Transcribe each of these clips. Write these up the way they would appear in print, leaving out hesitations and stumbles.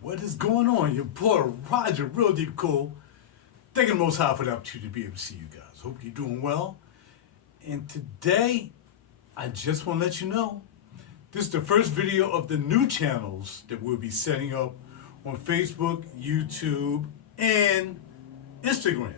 What is going on? Your boy Roger, real deep cool. Thanking the Most High for the opportunity to be able to see you guys. Hope you're doing well. And today, I just want to let you know, this is the first video of the new channels that we'll be setting up on Facebook, YouTube, and Instagram.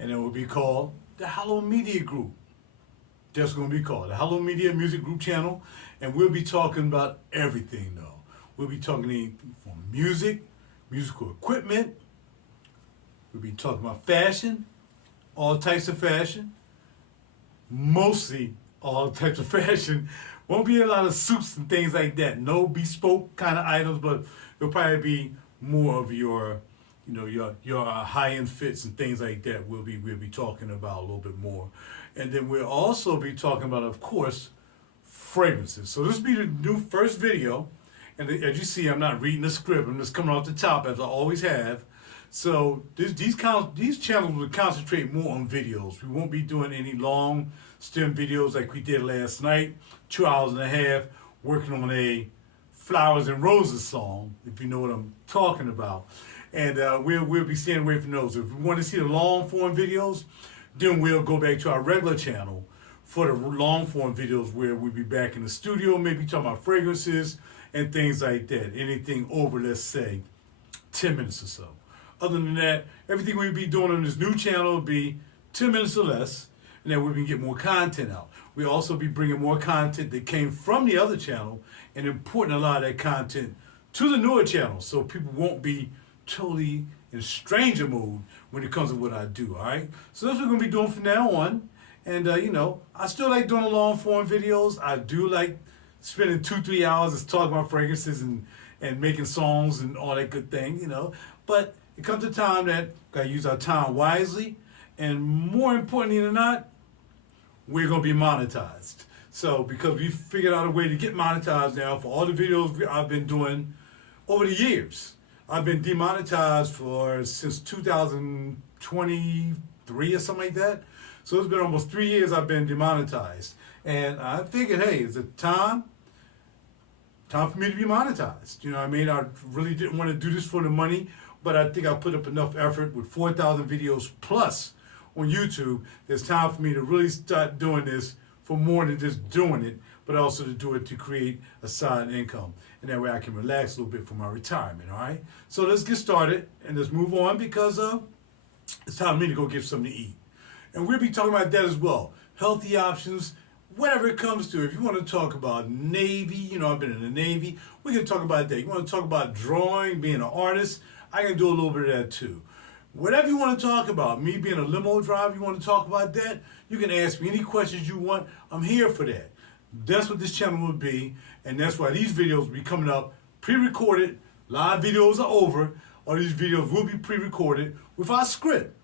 And it will be called the Hallow Media Group. That's going to be called the Hallow Media Music Group channel. And we'll be talking about everything, though. We'll be talking anything from music, musical equipment. We'll be talking about fashion, all types of fashion. Mostly all types of fashion. Won't be a lot of suits and things like that. No bespoke kind of items, but it'll probably be more of your high-end fits and things like that. We'll be talking about a little bit more, and then we'll also be talking about, of course, fragrances. So this will be the new first video. And as you see, I'm not reading the script. I'm just coming off the top, as I always have. So these channels will concentrate more on videos. We won't be doing any long stem videos like we did last night, 2 hours and a half, working on a Flowers and Roses song, if you know what I'm talking about. And we'll be staying away from those. If we want to see the long form videos, then we'll go back to our regular channel for the long form videos where we'll be back in the studio, maybe talking about fragrances and things like that. Anything over, let's say, 10 minutes or so. Other than that, everything we'll be doing on this new channel will be 10 minutes or less, and then we'll be getting more content out. We'll also be bringing more content that came from the other channel and importing a lot of that content to the newer channel, so people won't be totally in stranger mode when it comes to what I do, all right? So that's what we're going to be doing from now on. And, I still like doing the long form videos. I do like spending 2-3 hours just talking about fragrances and making songs and all that good thing, But it comes a time that we gotta use our time wisely, and more importantly than not, we're gonna be monetized. So because we figured out a way to get monetized now for all the videos I've been doing over the years. I've been demonetized since 2023 or something like that. So it's been almost 3 years I've been demonetized. And I figured, hey, it's a time for me to be monetized. You know what I mean? I really didn't want to do this for the money, but I think I put up enough effort with 4,000 videos plus on YouTube. There's time for me to really start doing this for more than just doing it, but also to do it to create a side income. And that way I can relax a little bit for my retirement, all right? So let's get started and let's move on, because it's time for me to go get something to eat. And we'll be talking about that as well. Healthy options, whatever it comes to. If you want to talk about Navy, I've been in the Navy, we can talk about that. You want to talk about drawing, being an artist, I can do a little bit of that too. Whatever you want to talk about, me being a limo driver, you want to talk about that, you can ask me any questions you want. I'm here for that. That's what this channel will be, and that's why these videos will be coming up pre-recorded. Live videos are over. All these videos will be pre-recorded with our script.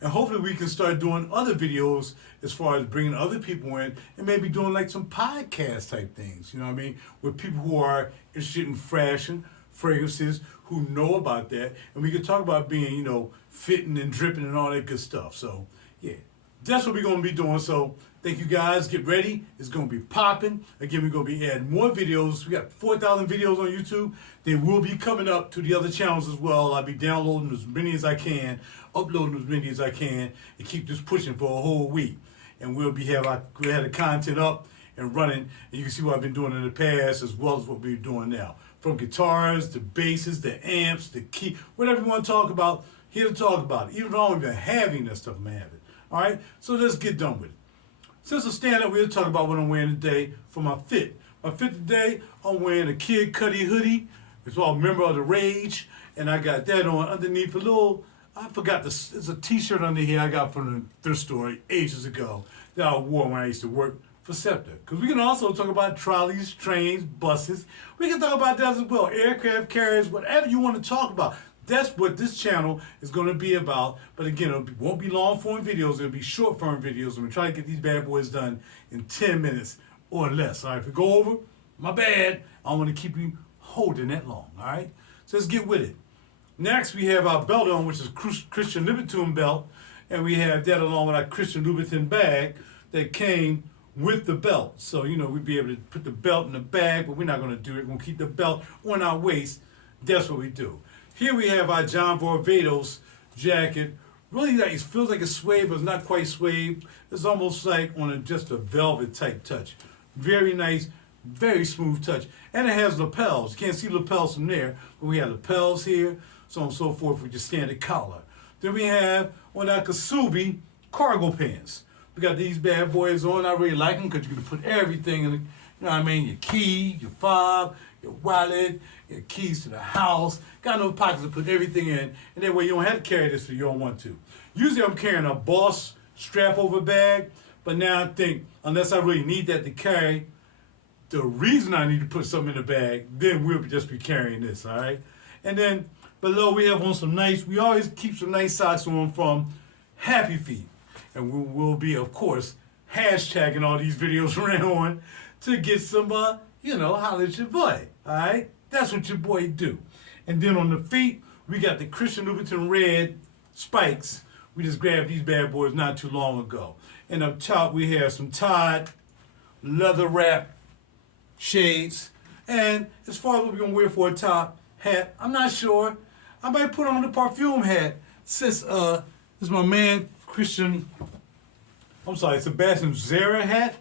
And hopefully we can start doing other videos as far as bringing other people in and maybe doing like some podcast type things, you know what I mean? With people who are interested in fashion, fragrances, who know about that. And we can talk about being, fitting and dripping and all that good stuff. So, yeah, that's what we're going to be doing. So, thank you guys. Get ready. It's going to be popping. Again, we're going to be adding more videos. We got 4,000 videos on YouTube. They will be coming up to the other channels as well. I'll be downloading as many as I can, uploading as many as I can, and keep this pushing for a whole week. And we'll have the content up and running. And you can see what I've been doing in the past as well as what we're doing now. From guitars, to basses, to amps, to key, whatever you want to talk about, here to talk about it. Even if I don't even have any of that stuff, I'm going to have it. All right? So let's get done with it. Since I stand up, we'll talk about what I'm wearing today for my fit. My fit today, I'm wearing a Kid Cudi hoodie. It's all Member of the Rage. And I got that on underneath a little, it's a t-shirt under here I got from the thrift store ages ago that I wore when I used to work for SEPTA. Because we can also talk about trolleys, trains, buses. We can talk about that as well. Aircraft carriers, whatever you want to talk about. That's what this channel is going to be about. But again, it won't be long form videos. It'll be short form videos. And we're trying to get these bad boys done in 10 minutes or less. All right, if we go over, my bad. I don't want to keep you holding that long. All right, so let's get with it. Next, we have our belt on, which is Christian Louboutin belt. And we have that along with our Christian Louboutin bag that came with the belt. So, we'd be able to put the belt in the bag, but we're not going to do it. We're going to keep the belt on our waist That's what we do. Here we have our John Varvatos jacket. Really, like, it feels like a suede, but it's not quite suede. It's almost like on just a velvet type touch. Very nice, very smooth touch. And it has lapels. You can't see lapels from there, but we have lapels here, so on and so forth with your standard collar. Then we have on our Kasubi cargo pants. We got these bad boys on. I really like them because you can put everything in, you know what I mean? Your key, your fob, your wallet, your keys to the house. Got enough pockets to put everything in, and that way you don't have to carry this if you don't want to. Usually I'm carrying a Boss strap over bag, but now I think unless I really need that to carry, the reason I need to put something in the bag, then we'll just be carrying this, all right? And then below we have on some nice, we always keep some nice socks on from Happy Feet. And we will be, of course, hashtagging all these videos from now on to get some, holler at your boy, all right? That's what your boy do. And then on the feet, we got the Christian Louboutin red spikes. We just grabbed these bad boys not too long ago. And up top, we have some Todd leather wrap shades. And as far as what we're going to wear for a top hat, I'm not sure. I might put on the perfume hat since this is my man Sebastian Zara hat.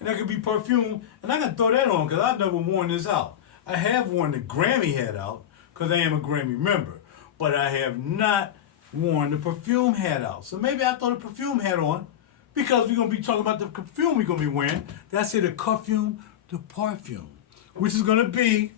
And that could be perfume. And I can throw that on because I've never worn this out. I have worn the Grammy hat out because I am a Grammy member. But I have not worn the perfume hat out. So maybe I throw the perfume hat on because we're going to be talking about the perfume we're going to be wearing. That's it, the perfume, the perfume. Which is going to be,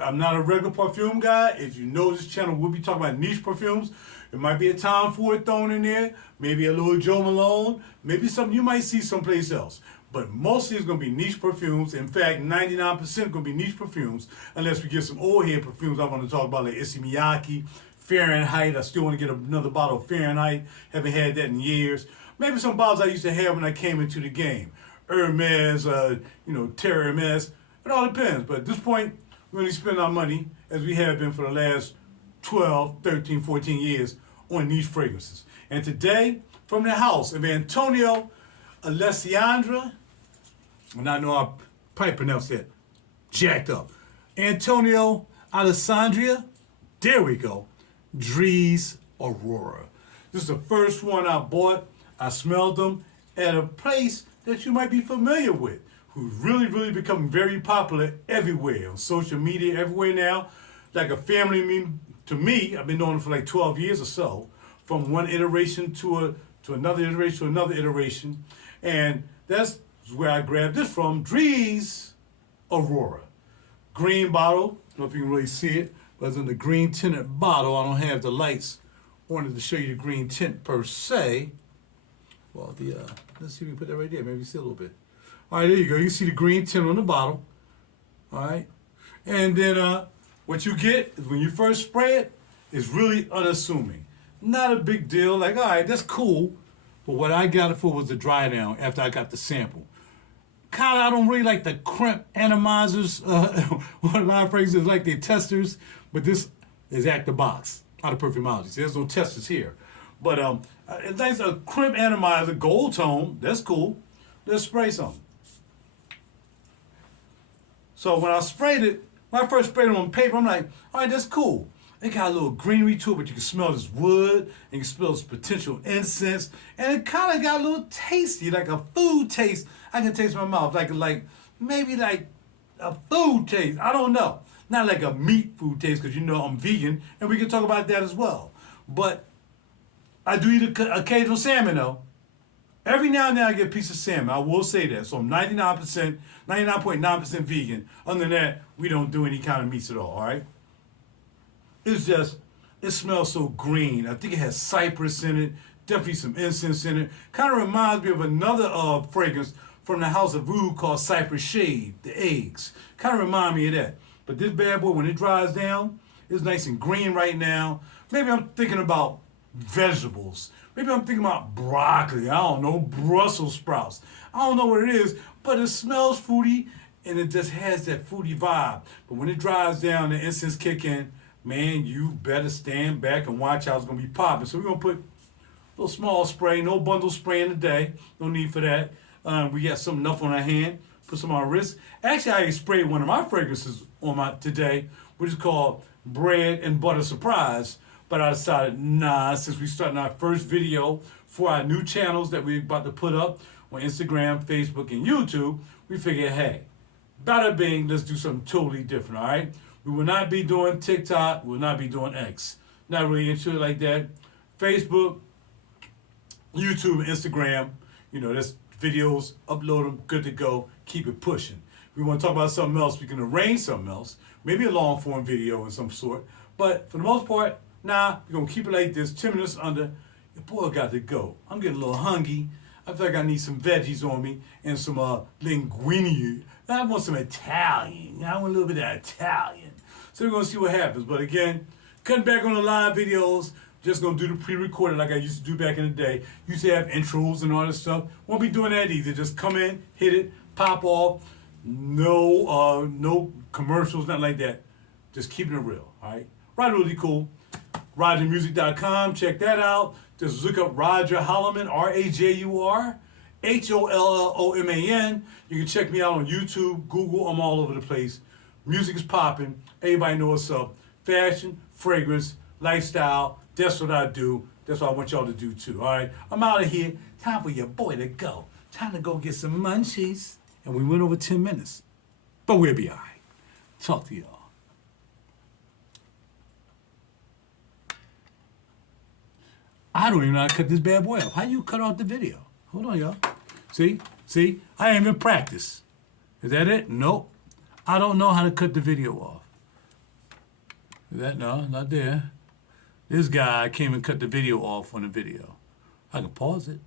I'm not a regular perfume guy. If you know this channel, we'll be talking about niche perfumes. It might be a Tom Ford thrown in there, maybe a little Joe Malone, maybe something you might see someplace else. But mostly it's going to be niche perfumes. In fact, 99% going to be niche perfumes, unless we get some old head perfumes I want to talk about, like Issey Miyake, Fahrenheit. I still want to get another bottle of Fahrenheit. Haven't had that in years. Maybe some bottles I used to have when I came into the game. Hermes, Terra Hermes. It all depends. But at this point, we only spend our money, as we have been for the last 12, 13, 14 years, on niche fragrances. And today, from the house of Antonio Alessandra, and I know I probably pronounced that jacked up, Antonio Alessandria, there we go, Dries Aurora. This is the first one I bought. I smelled them at a place that you might be familiar with, who's really, really becoming very popular everywhere, on social media, everywhere now. Like a family meme to me. I've been doing it for like 12 years or so, from one iteration to another iteration to another iteration. And that's where I grabbed this from, Dries Aurora. Green bottle, I don't know if you can really see it, but it's in the green tinted bottle. I don't have the lights on it to show you the green tint per se. Well, let's see if we can put that right there. Maybe you see a little bit. All right, there you go. You see the green tint on the bottle. All right. And then what you get is when you first spray it, it's really unassuming. Not a big deal. Like, all right, that's cool. But what I got it for was the dry down after I got the sample. Kind of, I don't really like the crimp atomizers. A lot of phrases like they testers, but this is at the box out of Perfumology. There's no testers here. But it's nice, a crimp atomizer, gold tone. That's cool. Let's spray some. So when I sprayed it, when I first sprayed it on paper, I'm like, all right, that's cool. It got a little greenery to it, but you can smell this wood, and you can smell this potential incense, and it kind of got a little tasty, like a food taste. I can taste in my mouth, maybe like a food taste. I don't know. Not like a meat food taste, because you know I'm vegan, and we can talk about that as well. But I do eat occasional salmon, though. Every now and then I get a piece of salmon. I will say that. So I'm 99.9% vegan. Other than that, we don't do any kind of meats at all, all right? It's just, it smells so green. I think it has cypress in it, definitely some incense in it. Kind of reminds me of another fragrance from the House of Oud called Cypress Shade, the eggs. Kind of remind me of that. But this bad boy, when it dries down, it's nice and green right now. Maybe I'm thinking about vegetables. Maybe I'm thinking about broccoli. I don't know, Brussels sprouts. I don't know what it is, but it smells fruity and it just has that fruity vibe. But when it dries down, the incense kick in, man, you better stand back and watch how it's going to be popping. So we're going to put a little small spray, no bundle spraying today. No need for that. We got enough on our hand, put some on our wrist. Actually, I sprayed one of my fragrances on today which is called Bread and Butter Surprise. But I decided, nah, since we starting our first video for our new channels that we're about to put up on Instagram, Facebook, and YouTube, we figured, hey, bada bing, let's do something totally different, all right? We will not be doing TikTok, we will not be doing X. Not really into it like that. Facebook, YouTube, Instagram, you know, that's videos, upload them, good to go, keep it pushing. If we want to talk about something else, we can arrange something else, maybe a long form video of some sort. But for the most part, nah, we're going to keep it like this, 10 minutes under. Your boy got to go. I'm getting a little hungry. I feel like I need some veggies on me and some linguine. I want some Italian. I want a little bit of Italian. So we're going to see what happens. But again, cutting back on the live videos, just going to do the pre-recorded like I used to do back in the day. Used to have intros and all this stuff. Won't be doing that either. Just come in, hit it, pop off. No commercials, nothing like that. Just keeping it real, all right? Roger really cool. RogerMusic.com, check that out. Just look up Roger Holloman, R-A-J-U-R, H-O-L-L-O-M-A-N. You can check me out on YouTube, Google, I'm all over the place. Music is popping. Everybody knows what's up. Fashion, fragrance, lifestyle, that's what I do. That's what I want y'all to do too, all right? I'm out of here. Time for your boy to go. Time to go get some munchies. And we went over 10 minutes. But we'll be all right. Talk to y'all. I don't even know how to cut this bad boy off. How you cut off the video? Hold on, y'all. See? I ain't even practiced. Is that it? Nope. I don't know how to cut the video off. Is that? No, not there. This guy came and cut the video off on the video. I can pause it.